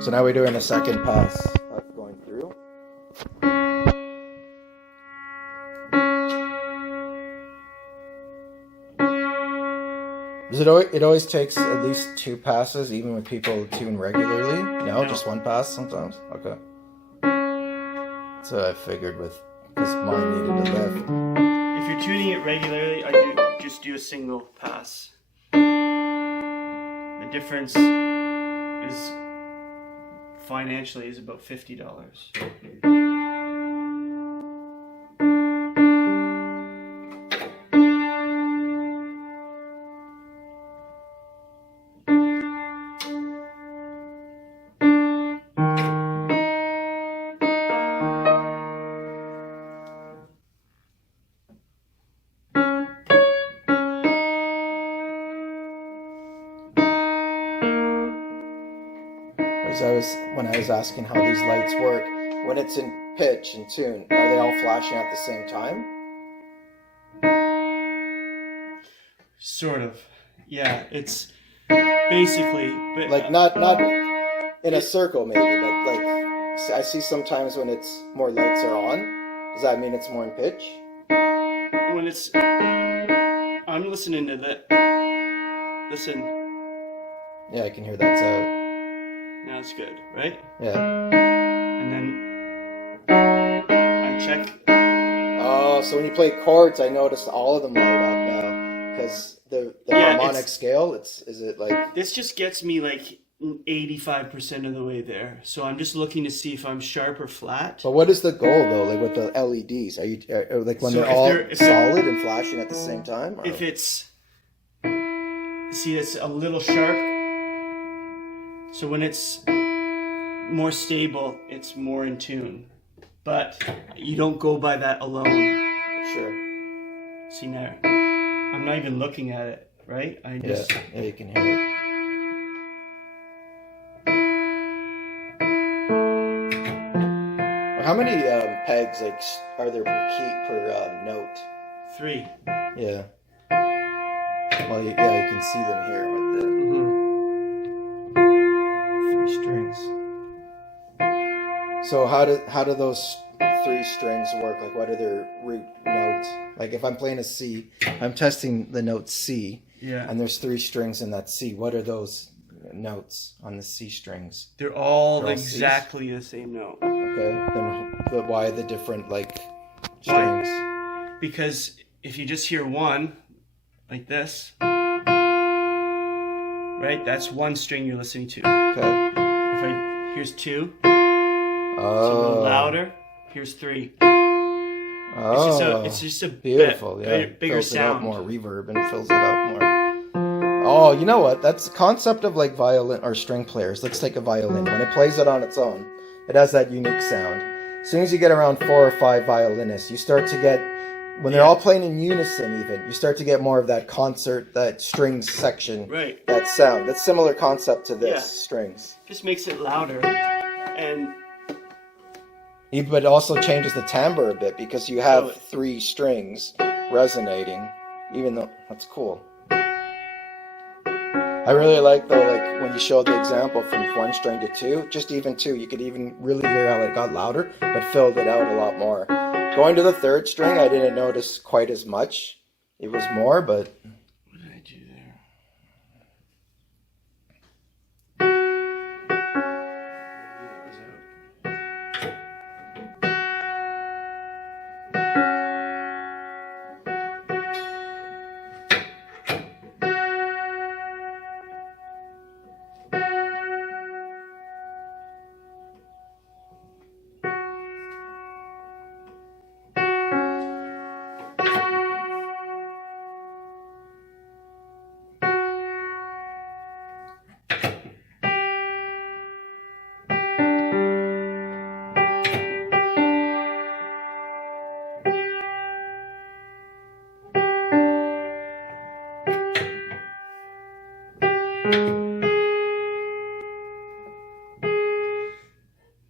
So now we're doing a second pass going through. It always takes at least 2 passes, even with people tune regularly? No, just 1 pass sometimes? Okay. So I figured because mine needed a lift. If you're tuning it regularly, I just do a single pass. The difference is financially is about $50. When I was asking how these lights work, when it's in pitch and tune, are they all flashing at the same time? Sort of. Yeah, it's basically, but like not in a circle maybe, but like I see sometimes when it's more lights are on. Does that mean it's more in pitch? When it's, I'm listening to that. Listen. Yeah, I can hear that's out. Now it's good, right? Yeah. And then I check. Oh, so when you play chords, I noticed all of them light up now because the harmonic scale. Is it like this just gets me like 85% of the way there. So I'm just looking to see if I'm sharp or flat. But what is the goal though? Like with the LEDs, are you like when they're all solid and flashing at the same time? Or? If it's it's a little sharp. So when it's more stable, it's more in tune. But you don't go by that alone. Sure. See now, I'm not even looking at it, right? Yeah, you can hear it. How many pegs like are there per note? 3. Yeah. Well, you can see them here with the 3 strings. So how do those 3 strings work? Like, what are their root notes? Like, if I'm playing a C, I'm testing the note C. Yeah. And there's 3 strings in that C. What are those notes on the C strings? They're all exactly the same note. Okay. Then why the different like strings? Because if you just hear one, like this, right? That's 1 string you're listening to. Okay. Here's 2. It's a little louder. Here's 3. Oh, it's just a beautiful, bigger fills sound. It out more reverb and fills it out more. Oh, you know what? That's the concept of like violin or string players. Let's take a violin. When it plays it on its own, it has that unique sound. As soon as you get around 4 or 5 violinists, you start to get, when they're all playing in unison even, you start to get more of that concert, that strings section, right? That sound. That's similar concept to this, strings. Just makes it louder. And but it also changes the timbre a bit because you have 3 strings resonating, even though that's cool. I really like though, like when you showed the example from 1 string to 2, just even 2, you could even really hear how it got louder, but filled it out a lot more. Going to the 3rd string, I didn't notice quite as much. It was more, but. What did I do there?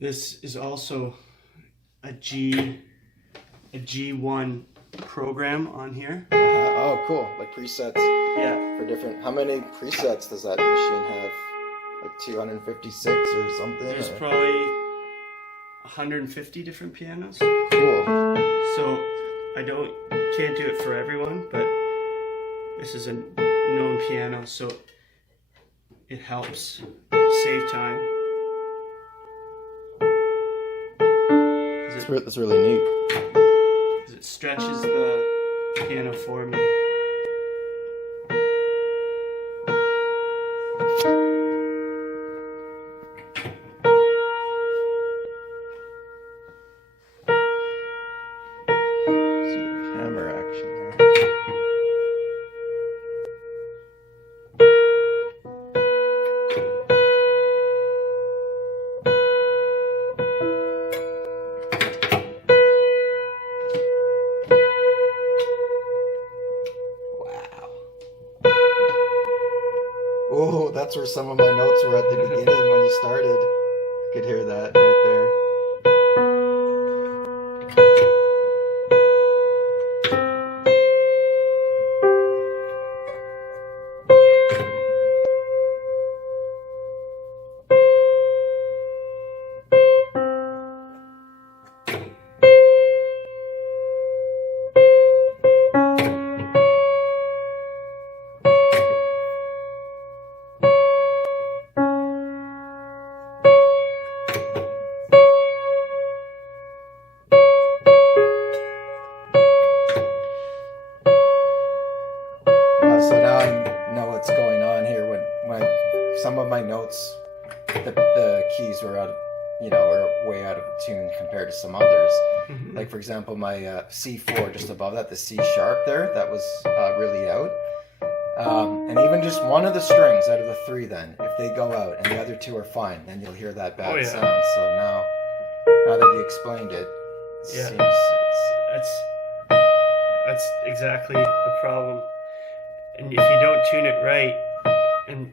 This is also a G1 program on here. Oh, cool. Like presets. Yeah. For different. How many presets does that machine have? Like 256 or something? There's or? probably 150 different pianos. Cool. So can't do it for everyone, but this is a known piano, so it helps save time. That's really neat. Because it stretches the piano for me. Hammer action there. Wow. Oh, that's where some of my notes were at the beginning when you started. I could hear that right there. So now I know what's going on here. When some of my notes, the keys were out, were way out of tune compared to some others. Mhm. Like for example, my C4 just above that, the C sharp there, that was really out. And even just one of the strings out of the three, then if they go out and the other two are fine, then you'll hear that bad sound. So now that you explained it, Yeah. seems That's exactly the problem. And if you don't tune it right, and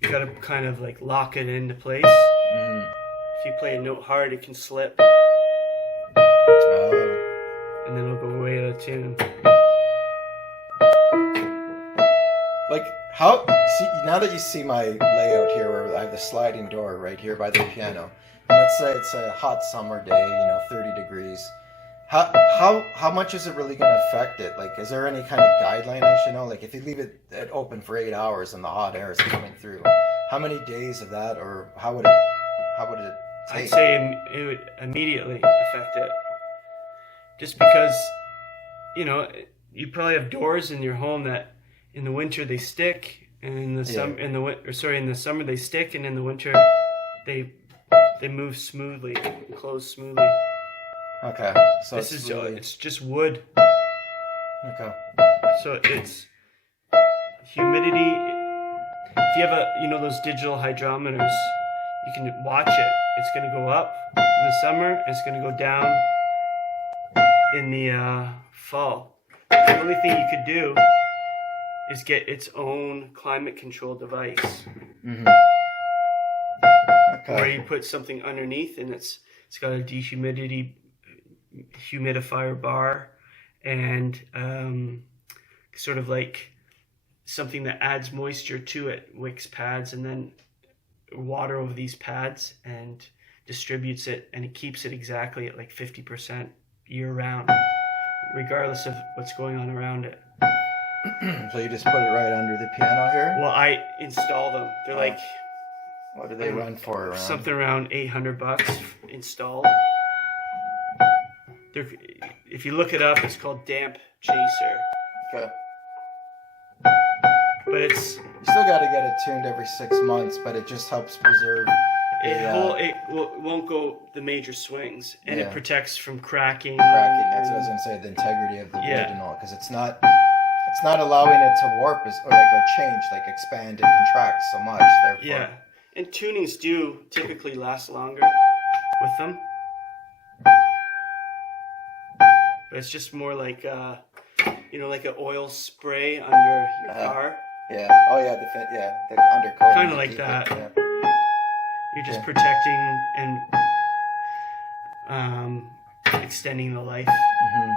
you gotta kind of like lock it into place. Mhm. If you play a note hard, it can slip, Oh. and then it'll go way out of tune. Like how? See, now that you see my layout here, where I have the sliding door right here by the piano, and let's say it's a hot summer day, 30 degrees. How much is it really going to affect it? Like, is there any kind of guideline I should know? Like, if you leave it open for 8 hours and the hot air is coming through, how many days of that, or how would it take? I'd say it would immediately affect it. Just because, you probably have doors in your home that in the winter they stick, and in the in the summer they stick, and in the winter they move smoothly and close smoothly. Okay, so it's just wood. Okay. So it's humidity. If you have those digital hydrometers, you can watch it. It's going to go up in the summer, and it's going to go down in the fall. The only thing you could do is get its own climate control device, Mm-hmm. where Okay. you put something underneath, and it's got a humidifier bar, and sort of like something that adds moisture to it, wicks pads, and then water over these pads and distributes it, and it keeps it exactly at like 50% year round, regardless of what's going on around it. So you just put it right under the piano here? Well, I install them. They're like What do they run for around? something around $800 installed. If you look it up, it's called Damp Chaser. Okay. But it's You still got to get it tuned every 6 months, but it just helps preserve. it won't go the major swings, and Yeah. it protects from cracking. Cracking. That's what I was gonna say. The integrity of the wood Yeah. and all, because it's not allowing it to warp or change, like expand and contract so much. Therefore. Yeah, and tunings do typically last longer with them, but it's just more like like an oil spray under your car. Yeah. Oh yeah. The undercoat. Kinda like that. Yeah. You're just Yeah. protecting and extending the life. Mm-hmm.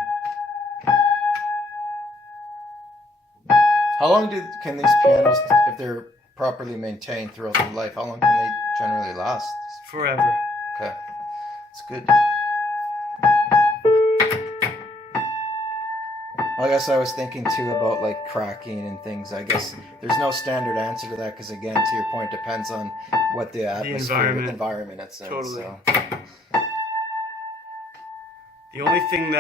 How long can these pianos, if they're properly maintained throughout their life, how long can they generally last? Forever. Okay, it's good. I guess I was thinking too about like cracking and things. I guess there's no standard answer to that because, again, to your point, depends on what the atmosphere, environment it's in. Totally. So. The only thing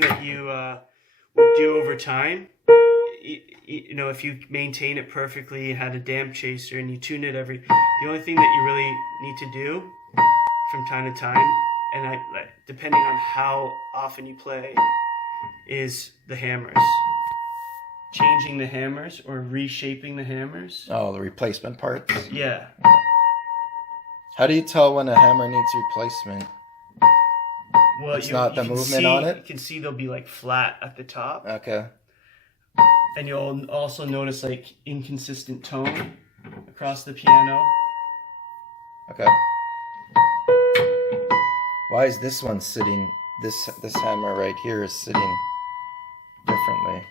that you would do over time, you know, if you maintain it perfectly, had a damp chaser, and you tune it the only thing that you really need to do from time to time, and depending on how often you play, is the hammers. Changing the hammers or reshaping the hammers. Oh, the replacement parts? Yeah. How do you tell when a hammer needs replacement? Well, it's not the movement on it? You can see they'll be like flat at the top. Okay. And you'll also notice like inconsistent tone across the piano. Okay. Why is this one sitting, this hammer right here is sitting differently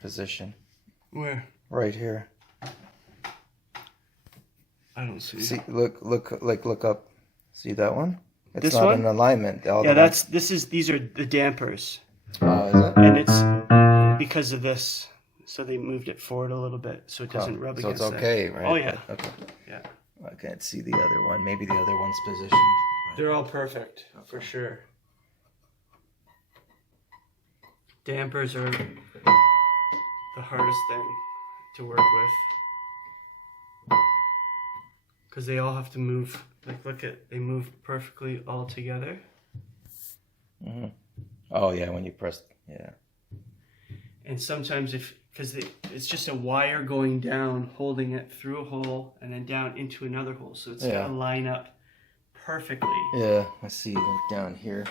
position? Where? Right here. I don't see. See, look up. See that one? It's this not one? in alignment. Yeah, these are the dampers. Oh, is it? And it's because of this. So they moved it forward a little bit so it doesn't rub against So it's okay, that. right? Oh yeah. Okay. Yeah. I can't see the other one. Maybe the other one's positioned. They're all perfect, for sure. Dampers are the hardest thing to work with. Because they all have to move. Like, they move perfectly all together. Mm-hmm. Oh, yeah, when you press, yeah. And sometimes because it's just a wire going down, holding it through a hole, and then down into another hole. So it's got to line up perfectly. Yeah, I see like down here.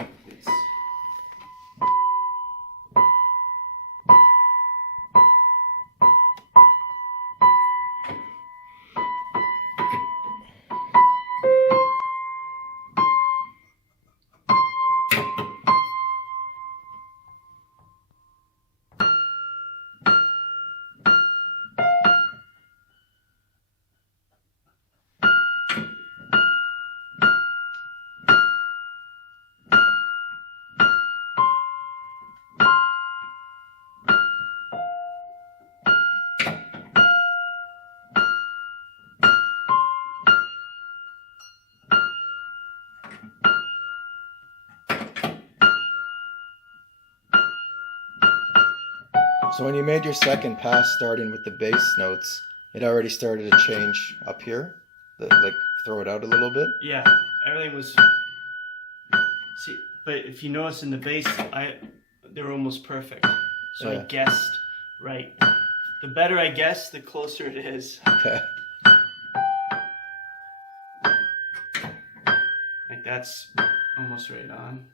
So when you made your second pass starting with the bass notes, it already started to change up here? Like throw it out a little bit? Yeah, everything was... See, but if you notice in the bass, they were almost perfect. So I guessed right. The better I guess, the closer it is. Okay. Like that's almost right on.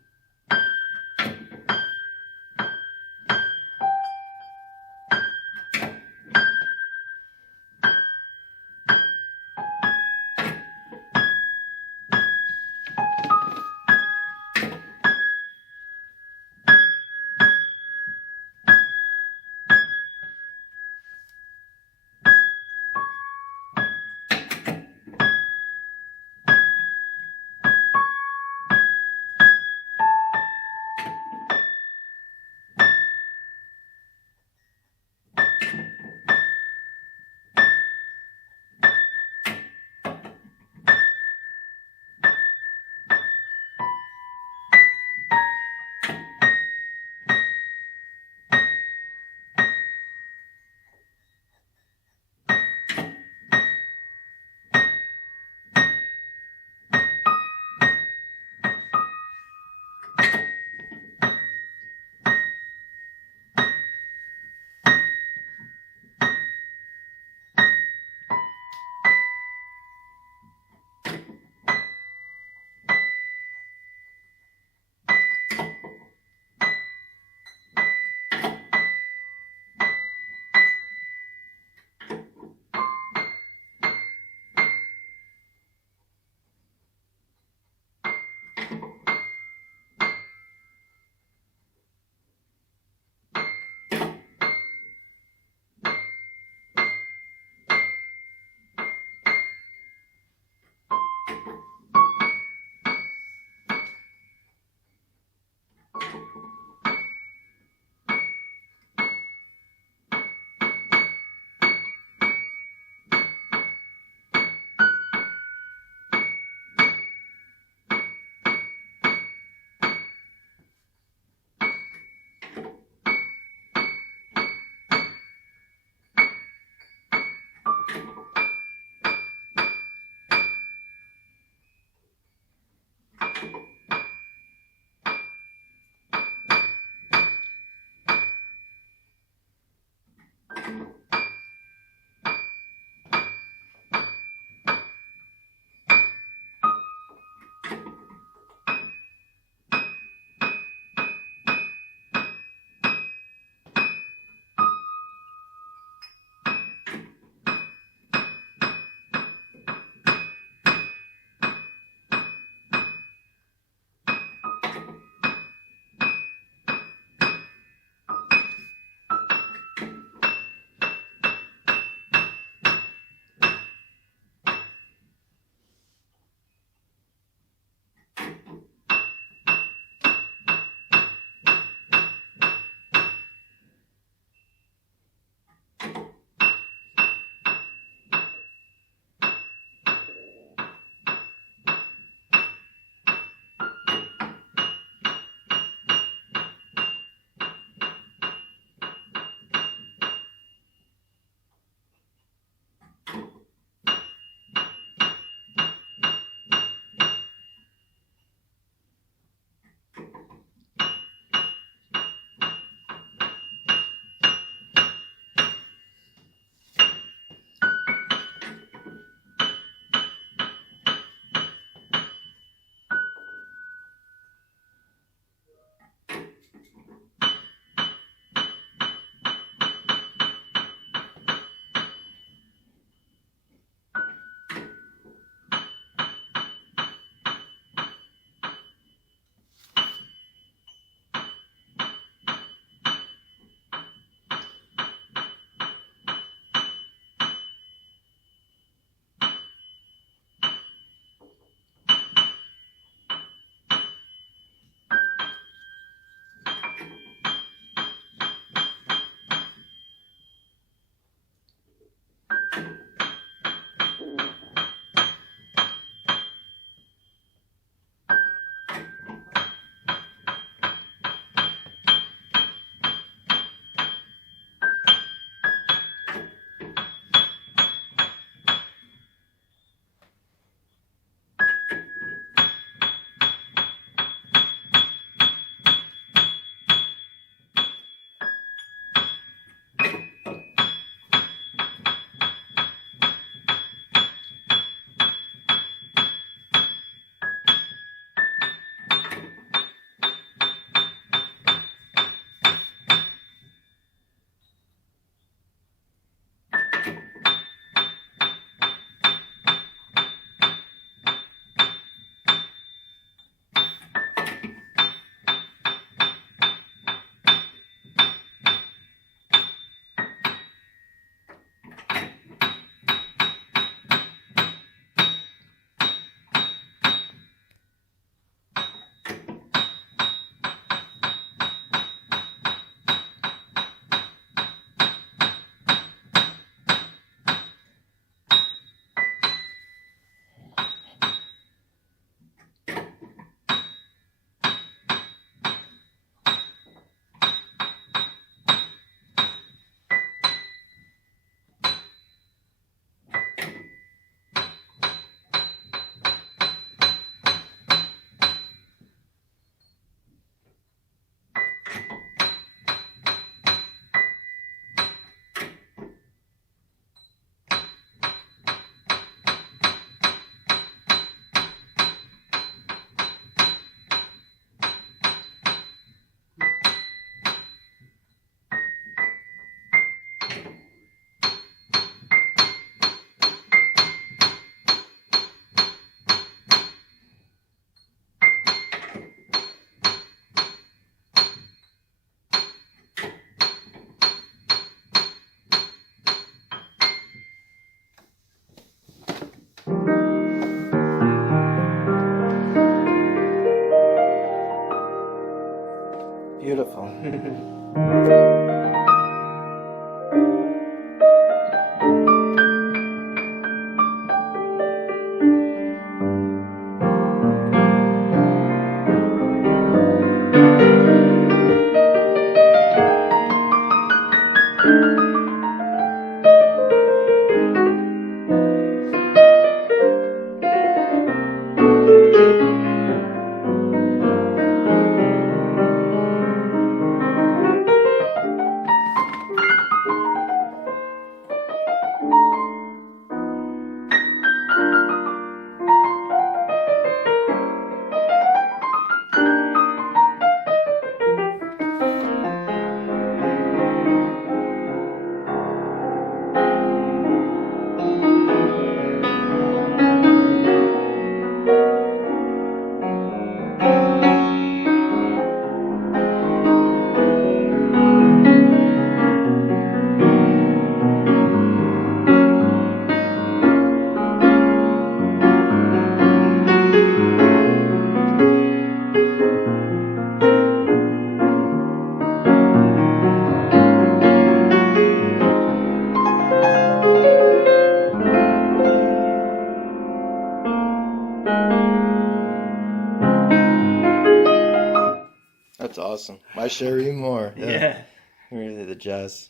awesome. My Cherie Moore. Yeah. Really the jazz.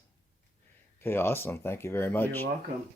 Okay, awesome. Thank you very much. You're welcome.